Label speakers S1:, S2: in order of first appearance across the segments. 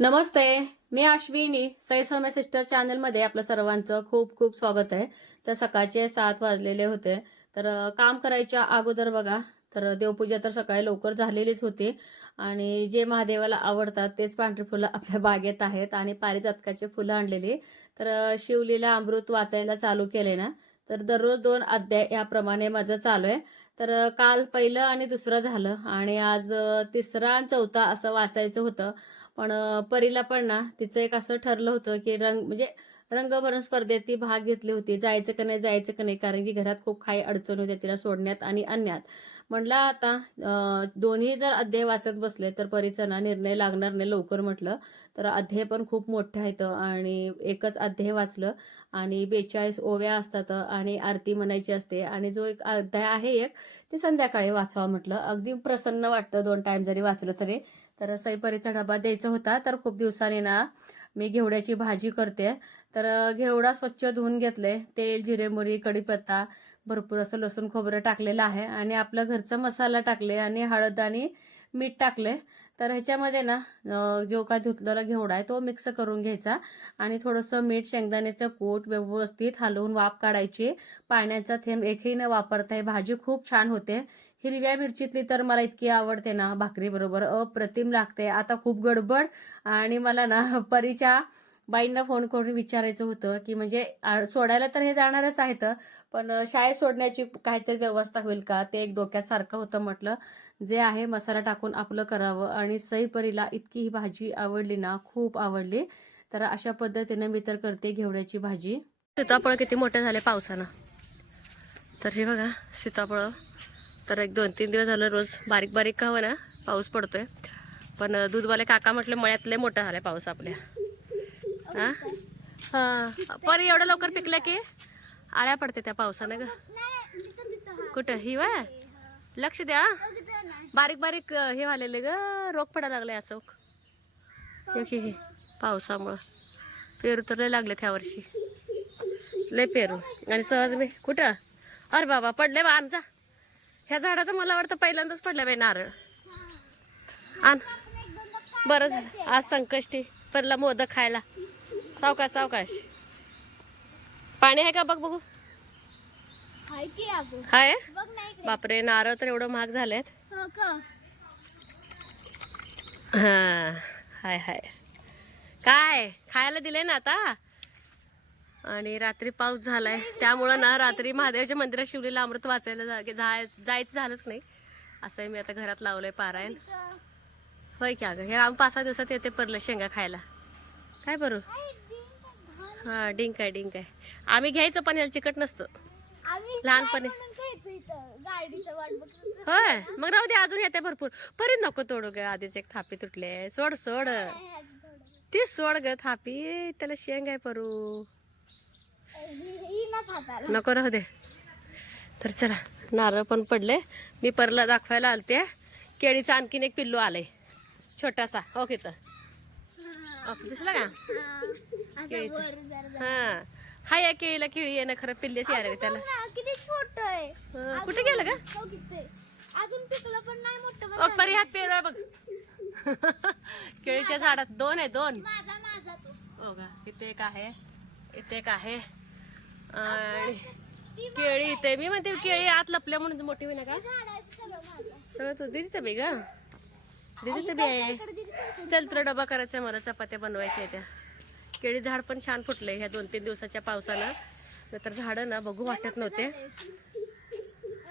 S1: नमस्ते मी अश्विनी. सई सिस्टर चॅनलमध्ये आपलं सर्वांचं खूप खूप स्वागत आहे. तर सकाळचे सात वाजलेले होते. तर काम करायच्या अगोदर बघा. तर देवपूजा तर सकाळी लवकर झालेलीच होती. आणि जे महादेवाला आवडतात तेच पांढरी फुलं आपल्या बागेत आहेत आणि पारिजातकाची फुलं आणलेली. तर शिवलीला अमृत वाचायला चालू केले ना. तर दररोज दोन अध्याय याप्रमाणे माझं चालू आहे. तर काल पहिलं आणि दुसरं झालं आणि आज तिसरा आणि चौथा असं वाचायचं होतं. पण परीला पण ना तिचं एक असं ठरलं होतं की रंग म्हणजे रंगभरण स्पर्धेत ती भाग घेतली होती. जायचं का नाही जायचं का नाही कारण की घरात खूप काही अडचण होत्या तिला सोडण्यात आणि आणण्यात. म्हटलं आता दोन्ही जर अध्याय वाचत बसले तर परीचा निर्णय लागणार नाही लवकर म्हटलं. तर अध्याय पण खूप मोठे आहेत आणि एकच अध्याय वाचलं आणि बेचाळीस ओव्या असतात आणि आरती म्हणायची असते. आणि जो एक अध्याय आहे एक ते संध्याकाळी वाचावा म्हटलं. अगदी प्रसन्न वाटतं दोन टाइम जरी वाचलं तरी. तर सईपरीचा डबा द्यायचा होता तर खूप दिवसांनी ना मी घेवड्याची भाजी करते. तर घेवडा स्वच्छ धुवून घेतले. तेल जिरे मोरी कढीपत्ता भरपूर असं लसूण खोबरं टाकलेलं आहे. आणि आपलं घरचा मसाला टाकले आणि हळद आणि मीठ टाकले. तर ह्याच्यामध्ये ना जो काय धुतलेला घेवडा आहे तो मिक्स करून घ्यायचा. आणि थोडंसं मीठ शेंगदाण्याचं कूट व्यवस्थित हलवून वाफ काढायची. पाण्याचा थेंब एकही न वापरता ही भाजी खूप छान होते. हिरव्या मिरचीतली तर मला इतकी आवडते ना भाकरी बरोबर. अप्रतिम लागते. आता खूप गडबड आणि मला ना परीच्या बाईंना फोन करून विचारायचं होतं की म्हणजे सोडायला तर हे जाणारच आहेत पण शाळेत सोडण्याची काहीतरी व्यवस्था होईल का? ते एक डोक्यात सारखं होतं म्हटलं. जे आहे मसाला टाकून आपलं करावं आणि सई परीला इतकी ही भाजी आवडली ना खूप आवडली. तर अशा पद्धतीने मी तर करते घेवड्याची भाजी. सीताफळ किती मोठे झाले पावसानं? तर हे बघा सीताफळ तर एक दोन तीन दिवस झालं रोज बारीक बारीक का ना पाऊस पडतोय. पण दूधवाले काका म्हटलं मळ्यातले मोठं झालं पाऊस आपल्या. हा? हा. पर एवढं लवकर पिकलं की आळ्या पडते त्या पावसानं ग. कुठं? हिवाय लक्ष द्या बारीक बारीक हे व्हालेले ग. रोग पडायला लागले असोक हे की हे पावसामुळं. पेरू तर लय लागले त्या वर्षी. लय पेरू. आणि सहज मी कुठं? अरे बाबा पडले बा आमचा. ह्या झाडाचं मला वाटतं पहिल्यांदाच पडलं बाई नारळ. आण. बरं झालं. आज संकष्टी. परला मोदक खायला. सावकाश सावकाश. पाणी आहे का? बघ बघू.
S2: हाय
S1: बापरे नारळ तर एवढं महाग झालेत. हाय हाय. काय? खायला दिले ना आता? आणि रात्री पाऊस झालाय. त्यामुळं ना रात्री महादेवाच्या मंदिरात शिवलीला अमृत वाचायला जा- जाय- जायचं झालंच नाही. असंही मी आता घरात लावलंय पारायण.
S2: इथं.
S1: होय की अगं? हे आम्ही पाच सहा दिवसात येते परलं शेंगा खायला. काय बरं?
S2: आहे.
S1: हा डिंक आहे डिंक आहे. आम्ही घ्यायचं पण याला चिकट नसतं. लहानपणी. होय. मग राहू दे अजून येते भरपूर. परत नको तोडू ग. आधीच एक थापी तुटले सोड सोड. ती सोड ग थापी. त्याला शेंग आहे परू. नको राहू दे. तर चला नारळ पण पडले. मी परला दाखवायला आलते. केळीचं आणखीन एक पिल्लू आलंय. छोटासा. हो की तर. ओके दिसला का? केळीचं. हा. हा या केळीला केळी आहे ना खरं पिल्लेच यार त्याला
S2: किती छोट आहे.
S1: कुठे गेलं का
S2: हो अजून पिकलं पण नाही मोठं पण
S1: ओ परी हात पेरू आहे बघ. केळीच्या झाडात दोन आहे दोन.
S2: माझा माझा तो.
S1: हो का इथे एक आहे. इथे एक आहे. आणि केळी इथे. मी म्हणते केळी आत लपल्या म्हणून मोठी होईना का?
S2: सगळं
S1: तू दिदीचं बी ग. दिदीचं बी आहे. चल तुला डबा करायचा मला चपात्या बनवायच्या त्या. केळी झाड पण छान फुटले ह्या दोन तीन दिवसाच्या पावसानं. तर झाडं ना बघू वाटत नव्हते.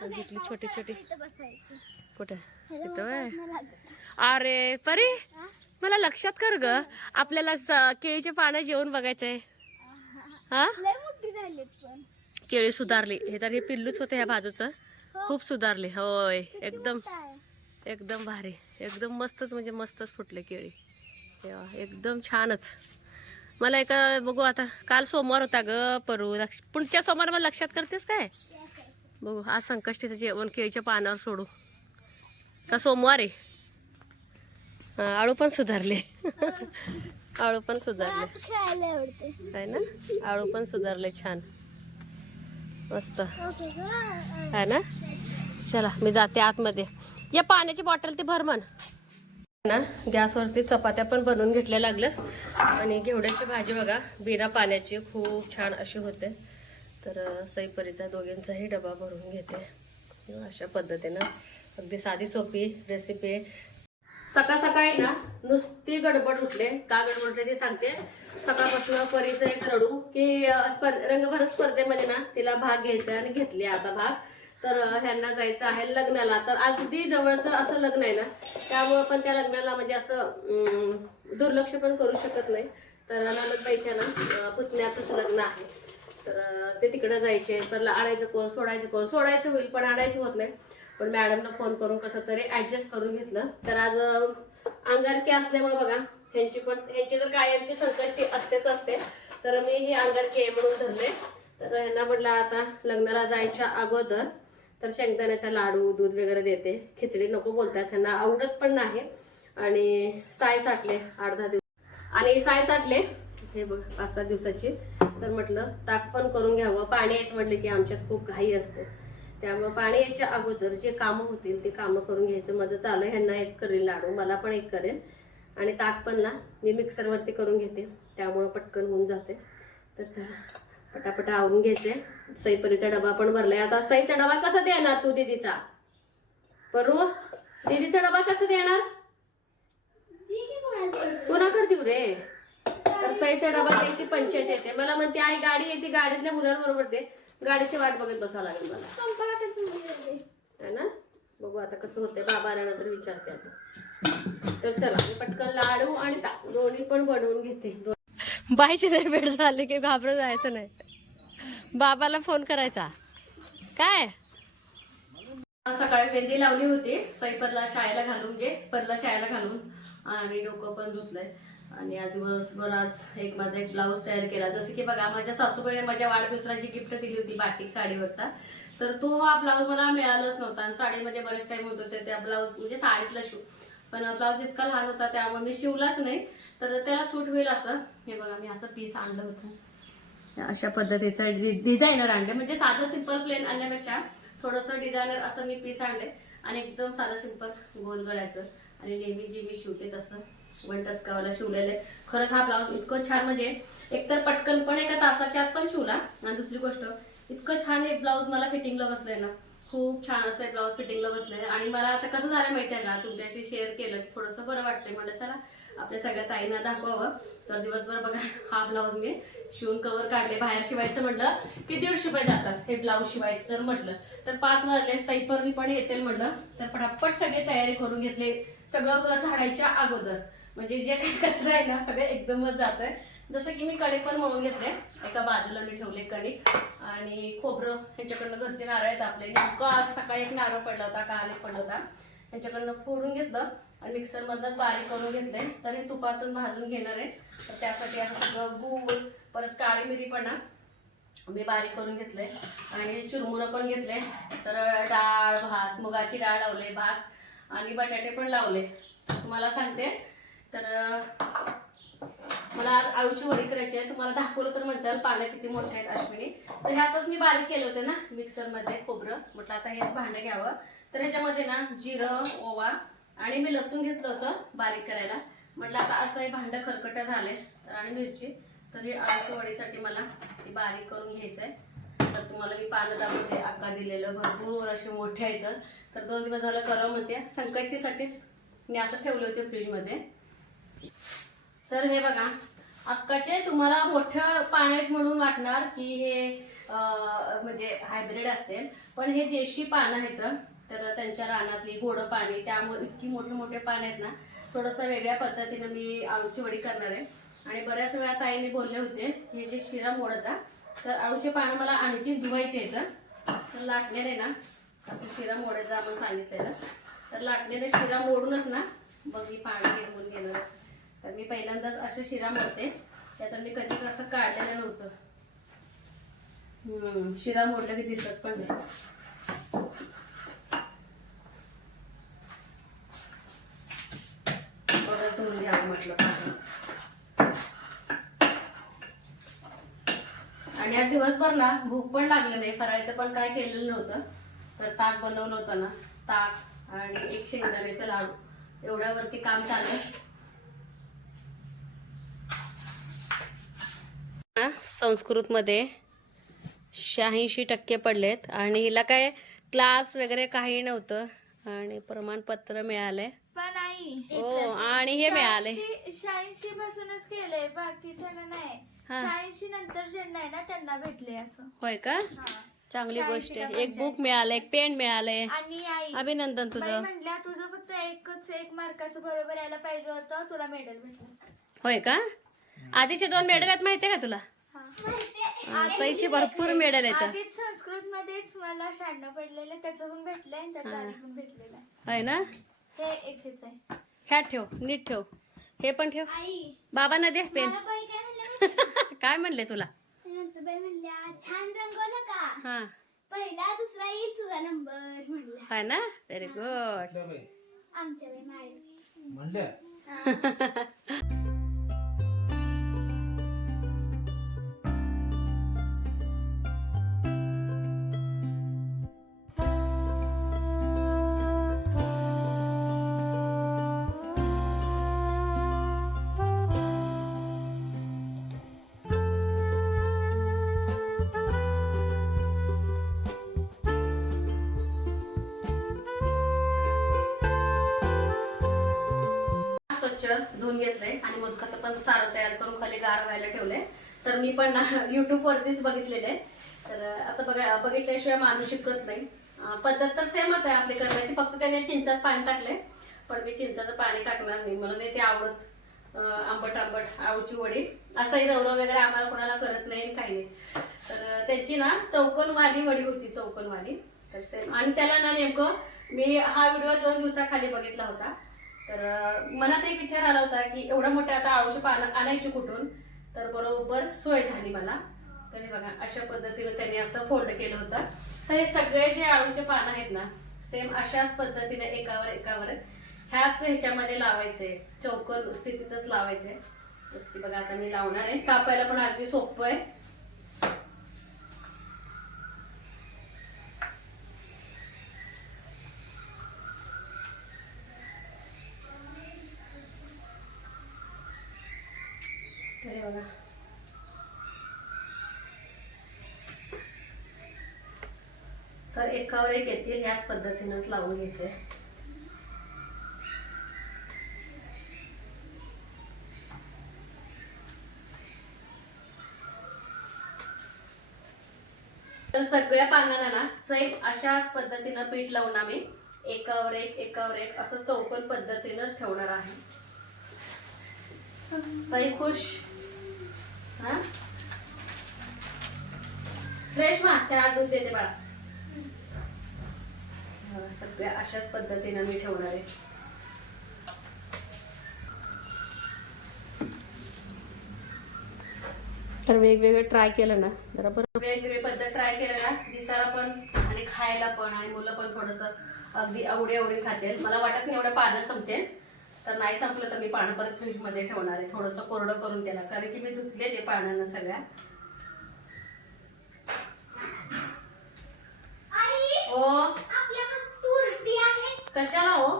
S1: घेतली छोटी छोटी.
S2: कुठे? बसायचं
S1: कुठं अरे परी मला लक्षात कर ग. आपल्याला स- केळीचे पानं जेवण बघायचंय. हा? केळी सुधारली. हे तर हे पिल्लूच होतं ह्या बाजूचं.
S2: हो.
S1: खूप सुधारली. होय. एकदम? एकदम भारी. एकदम मस्तच म्हणजे मस्तच फुटले केळी. हे एकदम छानच. मला एका बघू आता काल सोमवार होता ग परू. लक्ष पुढच्या सोमवार मला लक्षात करतेस काय? बघू आज संकष्टीचं जेवण केळीच्या पानावर सोडू. का सोमवार? आहे हा, आळू पण सुधारले. आळू पण सुधारले.
S2: असं खेळायला आवडते.
S1: आहे ना? आळू पण सुधारले छान. मस्त. आहे ना? चला मी जाते आतमध्ये. या पाण्याची बॉटल ती भर म्हण. ना गॅसवरती चपात्या पण बनवून घेतल्या लागल्यास. आणि घेवड्याची भाजी बघा बिना पाण्याची खूप छान अशी होते. तर सईपरीचा दोघींचाही डबा भरून घेते. अशा पद्धतीनं. अगदी साधी सोपी रेसिपी आहे सकाळ सकाळी ना नुसती गडबड उठले. का गडबड उठले ते सांगते. सकाळपासून परीचं एक रडू की स्पर्ध रंगभरत स्पर्धेमध्ये ना तिला भाग घ्यायचा आणि घेतले आता भाग. तर ह्यांना जायचं आहे लग्नाला. तर अगदी जवळचं असं लग्न आहे ना त्यामुळं पण त्या लग्नाला म्हणजे असं दुर्लक्ष पण करू शकत नाही. तर नंदबाईच्या ना पुतण्याचंच लग्न आहे. तर ते तिकडं जायचे. परला आणायचं कोण सोडायचं कोण? सोडायचं होईल पण आणायचं होत नाही. पण मॅडमला फोन करून कसं तरी ऍडजस्ट करून घेतलं. तर आज अंगारकी असल्यामुळे बघा ह्यांची पण ह्यांची तर कायमची संकष्टी असतेच असते. तर मी हे अंगारकी आहे म्हणून धरले. तर ह्यांना म्हटलं आता लग्नाला जायच्या अगोदर तर शेंगदाण्याचा लाडू दूध वगैरे देते. खिचडी नको बोलतात त्यांना आवडत पण नाही. आणि साय साठले आठ दहा दिवस. आणि साय साठले हे बघ पाच सात दिवसाची. तर म्हटलं ताक पण करून घ्यावं. पाणी यायचं म्हटलं की आमच्यात खूप घाई असते. त्यामुळे पाणी यायच्या अगोदर जे कामं होतील ते कामं करून घ्यायचं. माझं चालू आहे ह्यांना एक करेल लाडू मला पण एक करेल. आणि ताक पण ना मी मिक्सरवरती करून घेते. त्यामुळं पटकन होऊन जाते. तर चला पटापट आवरून घ्यायचे. सईपरीचा डबा पण भरलाय. आता सईचा डबा कसा देणार तू दीदीचा? परू दीदीचा डबा कसा देणार? कोणाकडे देऊ रे. तर सईचा डबा द्यायची पंचायत येते. मला म्हणते आई गाडी येते गाडीतल्या मुलांबरोबर दे. गाडीची वाट बघत बसावं लागेल मला. है ना? बघू आता कसं होतंय. बाबा आल्यानंतर विचारते आता. तर चला मी पटकन लाडू आणि ताक दोन्ही पण बनवून घेते. बायची नाही भेट झाली की घाबरून जायचं नाही. बाबाला फोन करायचा. काय? सकाळी मेहंदी लावली होती. सईपरला शाळेला घालून म्हणजे परला शाळेला घालून. आणि डोकं पण धुतलंय आणि आज दिवसभर आज एक माझा एक ब्लाऊज तयार केला. जसं की बघा माझ्या सासूबाईने माझ्या वाढदिवसाला जी गिफ्ट दिली होती बाटिक साडीवरचा. तर तो हा ब्लाऊज मला मिळालाच नव्हता. आणि साडीमध्ये बरेच टाईम होत होते त्या ब्लाऊज म्हणजे साडीतला शिव पण ब्लाऊज इतका लहान होता त्यामुळे मी शिवलाच नाही. तर त्याला सूट होईल असं. हे बघा मी असं पीस आणलं होतं. अशा पद्धतीचं डिझायनर आणले. म्हणजे साधं सिंपल प्लेन आणण्यापेक्षा थोडंसं डिझायनर असं मी पीस आणले. आणि एकदम साधं सिंपल गोल गळ्याचं. आणि नेहमी जे मी शिवते तसं. वन टसकावाला शिवलेलं आहे. खरंच हा ब्लाऊज इतकं छान म्हणजे एकतर पटकन पण एका तासाच्या आत पण शिवला. आणि दुसरी गोष्ट इतकं छान हे ब्लाऊज मला फिटिंगला बसलंय ना. खूप छान असं ब्लाऊज फिटिंगला बसलंय. आणि मला आता कसं झालं माहितीये का? तुमच्याशी शेअर केलं की थोडंसं बरं वाटतंय. म्हणलं चला आपल्या सगळ्या ताईंना दाखवावं. तर दिवसभर बघा हा ब्लाऊज मी शिवून कवर काढले. बाहेर शिवायचं म्हटलं की दीडशे रुपये जातात हे ब्लाऊज शिवायचं जर म्हटलं तर पाच वाजले सैपरनी पण येतील म्हटलं. तर पटापट सगळे तयारी करून घेतले. सगळं घर झाडायच्या अगोदर. म्हणजे जे काही कचरा आहे ना सगळं एकदमच जात आहे जसं की मी कणिक पण मळून घेतले एका बाजूला मी ठेवले कणिक. आणि खोबरं ह्यांच्याकडनं घरचे नारळ आहेत आपले. नेमकं आज सकाळी एक नारळ पडला होता काल एक पडला होता. ह्यांच्याकडनं फोडून घेतलं आणि मिक्सरमधनंच बारीक करून घेतले तर हे तुपातून भाजून घेणार आहे. तर त्यासाठी असं सगळं गूळ परत काळी मिरी पण मी बारीक करून घेतले आणि चुरमुरं पण घेतले तर डाळ भात मुगाची डाळ लावले भात. आणि बटाटे पण लावले. तुम्हाला सांगते. तर मला आज आळूची वडी करायची आहे. तुम्हाला दाखवलं तर म्हणचाल पानं किती मोठ्या आहेत अश्विनी. तर ह्यातच मी बारीक केलं होतं ना मिक्सरमध्ये खोबरं. म्हटलं आता हेच भांडं घ्यावं. तर ह्याच्यामध्ये ना जिरं ओवा आणि मी लसूण घेतलं होतं बारीक करायला. म्हटलं आता असं हे भांडं खरकटं झाले तर आणि मिरची. तर हे आळूच्या वडीसाठी मला ते बारीक करून घ्यायचं आहे तर तुम्हाला मी पानं दाखवते आका दिलेलं भरपूर असे मोठे आहेत. तर दोन दिवस झालं करम म्हणते संकष्टीसाठीच मी असं ठेवले होते फ्रीजमध्ये. तर हे बघा अक्काचे तुम्हाला मोठं पान आहेत म्हणून वाटणार की हे म्हणजे हायब्रिड असते पण हे देशी पानं आहेत. तर त्यांच्या रानातली गोडं पाणी त्यामुळे इतकी मोठे मोठे पान आहेत ना थोडंसं वेगळ्या पद्धतीनं मी आळूची वडी करणार आहे. आणि बऱ्याच वेळा ताईने बोलले होते हे जे शिरा मोडायचा तर आळूचे पानं मला आणखी धुवायचे आहेत तर लाटण्याने ना असं शिरा मोडायचा आपण सांगितलेलं. तर लाटण्याने शिरा मोडूनच ना मग मी पाणी घेऊन घेणार. तर मी पहिल्यांदाच असं शिरा मोडते. त्यात मी कधीच असं काढलेलं नव्हतं. हम्म, शिरा मोडलं की दिसत पण नाही. परत धुवून घ्यावं म्हटलं पाणी. आणि दिवसभर ना भूक पण लागली नाही फराळीचं पण काय केलेलं नव्हतं. तर ताक बनवलं होतं ना ताक आणि एक शेंगदाण्याचं लाडू. एवढ्यावरती काम चालू संस्कृतमध्ये शहाऐंशी टक्के पडलेत. आणि हिला काय क्लास वगैरे काही नव्हतं. आणि प्रमाणपत्र मिळालंय.
S2: आई
S1: हो आणि हे मिळाले
S2: शहाऐंशी पासूनच केलंय बाकीच्यांना नाही.
S1: हा.
S2: शहाऐंशी नंतर ज्यांना आहे ना त्यांना भेटले असं.
S1: होय का?
S2: हा.
S1: चांगली गोष्ट आहे. एक बुक मिळालं एक पेन मिळालंय.
S2: आणि आई
S1: अभिनंदन
S2: बाई
S1: तुझं
S2: म्हणल्या तुझं फक्त एकच एक मार्काचं बरोबर यायला पाहिजे होतं तुला मेडल भेटलं.
S1: होय का? आधीचे दोन मेडल आहेत माहितीये का तुला? सईची भरपूर मेडल आहेत.
S2: आधीच संस्कृत मध्येच मला शहाण्णव पडलेले त्याचं पण भेटलंय आणि त्याच्या आधी पण भेटलेलं आहे.
S1: होय ना?
S2: हे एकच आहे.
S1: ह्यात ठेव नीट ठेव. हे पण ठेव.
S2: आई
S1: बाबांना दे पेन.
S2: मला बाई काय म्हणलं
S1: काय म्हणले तुला?
S2: बाई म्हणल्या छान रंगवलं का?
S1: हा.
S2: पहिला दुसरा येईल तुझा नंबर म्हणला
S1: होय ना? व्हेरी गुड
S2: आमच्या बाई मॅडम
S3: म्हणलं
S1: स्वच्छ धुवून घेतलंय आणि मोदकाचं पण सारं तयार करून खाली गार व्हायला ठेवलंय. तर मी पण युट्यूब वरतीच बघितलेलं आहे. तर आता बघा बघितल्याशिवाय माणूस शिकत नाही. पद्धत तर सेमच आहे आपली करण्याची. फक्त त्याने चिंचात पाणी टाकले पण मी चिंचाचं पाणी टाकणार नाही. मला नाही ते आवडत. आंबट आंबट आळूची वडी. असाही रवरव वगैरे आम्हाला कोणाला करत नाही आणि काही नाही. तर त्याची त्यांची ना चौकोनवाली वडी होती चौकोनवाली. तर सेम आणि त्याला ना नेमकं मी हा व्हिडिओ दोन दिवसाखाली बघितला होता. तर मनात एक विचार आला होता की एवढं मोठ्या आता आळूची पानं आणायची कुठून? तर बरोबर सोय झाली मला. तर हे बघा अशा पद्धतीनं त्यांनी असं फोल्ड केलं होतं. तर हे सगळे जे आळूचे पानं आहेत ना सेम अशाच पद्धतीने एकावर एकावर ह्याच ह्याच्यामध्ये लावायचे. चौकोन स्थितीतच लावायचे. जसं की बघा आता मी लावणार आहे. कापायला पण अगदी सोपं आहे. तर बघा. तर एकावर एक येतील ह्याच पद्धतीनंच लावून घ्यायचे. तर सगळ्या पानांना ना सेम अशाच पद्धतीनं पीठ लावून आम्ही एकावर एक एकावर एक असं चौकोन पद्धतीनंच ठेवणार आहे. सई खुश? हा? फ्रेश मा चार दूध देते बाळा. सगळ्या अशाच पद्धतीनं मी ठेवणार आहे. तर वेगवेगळं ट्राय केलं ना जरा बरं. वेगवेगळी पद्धत ट्राय केलं ना दिसायला पण आणि खायला पण आणि मुलं पण थोडंसं अगदी आवडी आवडी खातील. मला वाटत नाही एवढं पानं संपते तर नाही संपलं तर मी पानं परत फ्रीजमध्ये ठेवणार आहे. थोडंसं कोरडं करून त्याला कारण की मी धुतले ते पानांना सगळ्या.
S2: आहे.
S1: कशाला हो?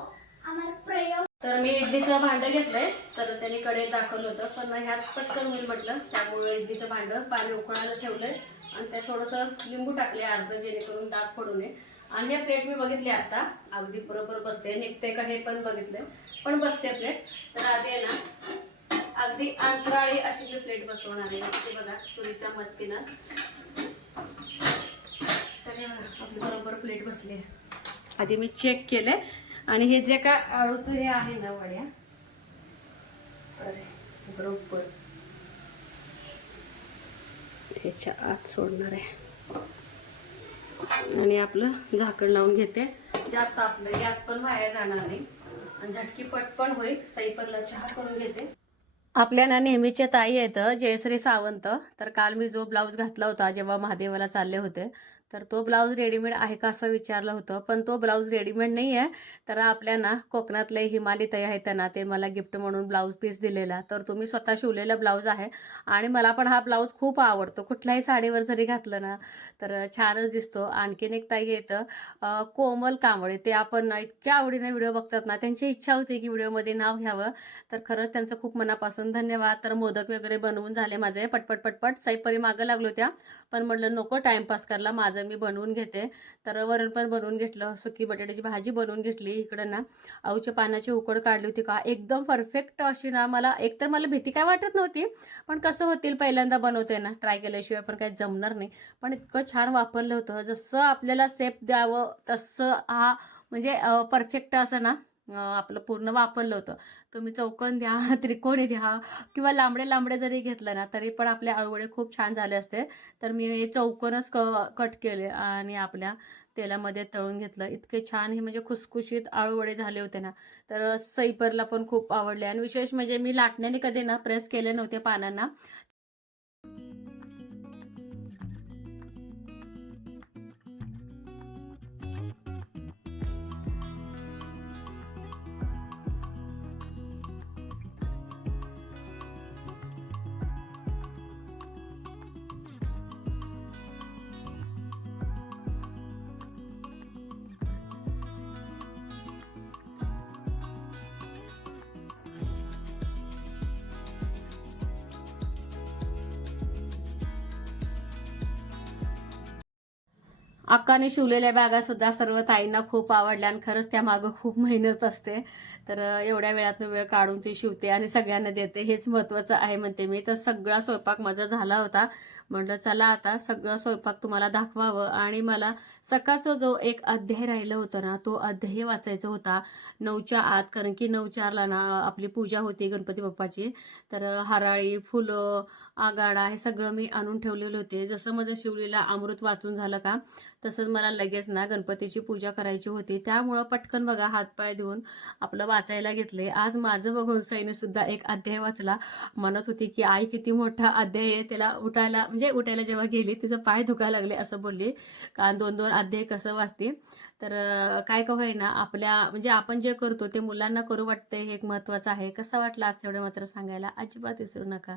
S1: तर मी इडलीचं भांडं घेतलंय तर त्याने कडे दाखवलं होतं पण ह्याच पटकन होईल म्हटलं त्यामुळे इडलीचं भांडं पाणी उकळायला ठेवलंय. आणि त्यात थोडंसं लिंबू टाकले अर्ध जेणेकरून दाग पडू नये. आणि हे प्लेट मी बघितली आता. अगदी बरोबर बसते. निघते का हे पण बघितलं पण बसते प्लेट तर आधी आहे ना अगदी अंतराळी अशी मी प्लेट बसवणार आहे. जसं की बघा सुरीच्या मदतीनं. तर आपली बरोबर प्लेट बसली आहे. आधी मी चेक केलंय. आणि हे जे काय आळूचं हे आहे ना वड्या बरोबर. ह्याच्या आत सोडणार आहे. आणि आपलं झाकण लावून घेते. जास्त आपलं गॅस पण वाया जाणार नाही. आणि झटकी पट पण होईल. सईपरला चहा करून घेते. आपल्या ना नेहमीच्या ताई आहेत जयश्री सावंत. तर काल मी जो ब्लाऊज घातला होता जेव्हा महादेवाला चालले होते तर तो ब्लाऊज रेडीमेड आहे का असं विचारलं होतं पण तो ब्लाऊज रेडीमेड नाही आहे. तर आपल्या ना कोकणातले हिमाली ताई आहेत त्यांना ते मला गिफ्ट म्हणून ब्लाऊज पीस दिलेला. तर तुम्ही स्वतः शिवलेला ब्लाऊज आहे आणि मला पण हा ब्लाऊज खूप आवडतो. कुठल्याही साडीवर जरी घातलं ना तर छानच दिसतो. आणखीन एक ताई येतं कोमल कांबळे. ते आपण इतक्या आवडीने व्हिडिओ बघतात ना त्यांची इच्छा होती की व्हिडिओमध्ये नाव घ्यावं. तर खरंच त्यांचं खूप मनापासून धन्यवाद. तर मोदक वगैरे बनवून झाले माझे. पटपट पटपट साईपरी मागं लागलो त्या. पण म्हटलं नको टाइमपास करायला. माझं मी बनवून घेते. तर वरण पण बनवून घेतलं सुकी बटाट्याची भाजी बनवून घेतली इकडं ना. आऊच्या पानाची उकड काढली होती का? एकदम परफेक्ट अशी ना मला एकतर मला भीती काय वाटत नव्हती पण कसं होतील पहिल्यांदा बनवते ना. ट्राय केल्याशिवाय पण काही जमणार नाही. पण इतकं छान वापरलं होतं जसं आपल्याला सेप द्यावं तसं हा म्हणजे परफेक्ट असं ना आपलं पूर्ण वापरलं होतं. तुम्ही चौकन द्या त्रिकोणी द्या किंवा लांबडे लांबडे जरी घेतलं ना तरी पण आपले आळवडे खूप छान झाले असते. तर मी हे चौकोनच क कट केले आणि आपल्या तेलामध्ये तळून घेतलं. इतके छान हे म्हणजे खुसखुशीत आळूवडे झाले होते ना. तर सैपरला पण खूप आवडले. आणि विशेष म्हणजे मी लाटण्याने कधी ना प्रेस केले नव्हते पानांना. अक्काने शिवलेल्या बॅगा सुद्धा सर्व ताईंना खूप आवडल्या आणि खरंच त्या मागं खूप मेहनत असते. तर एवढ्या वेळात वेळ काढून ती शिवते आणि सगळ्यांना देते. हेच महत्त्वाचं आहे म्हणते मी. तर सगळा स्वयंपाक माझा झाला होता. म्हटलं चला आता सगळा स्वयंपाक तुम्हाला दाखवावं. आणि मला सकाळचा जो एक अध्याय राहिलं होतं ना तो अध्याय वाचायचा होता. नऊच्या आत कारण की नऊ चारला ना आपली पूजा होती गणपती बाप्पाची. तर हराळी फुलं आगाडा हे सगळं मी आणून ठेवलेलं होते. जसं माझं शिवलीला अमृत वाचून झालं का तसंच मला लगेच ना गणपतीची पूजा करायची होती. त्यामुळं पटकन बघा हातपाय धुवून आपलं वाचायला घेतले. आज माझं बघून सईने सुद्धा एक अध्याय वाचला. म्हणत होती की आई किती मोठा अध्याय आहे. त्याला उठायला म्हणजे उठायला जेव्हा गेली तिचं पाय दुखायला लागले असं बोलली. कारण दोन दोन अध्याय कसं वाचते? तर काय का होईना आपल्या म्हणजे आपण जे करतो ते मुलांना करू वाटते हे एक महत्त्वाचं आहे. कसं वाटलं आज एवढं मात्र सांगायला अजिबात विसरू नका.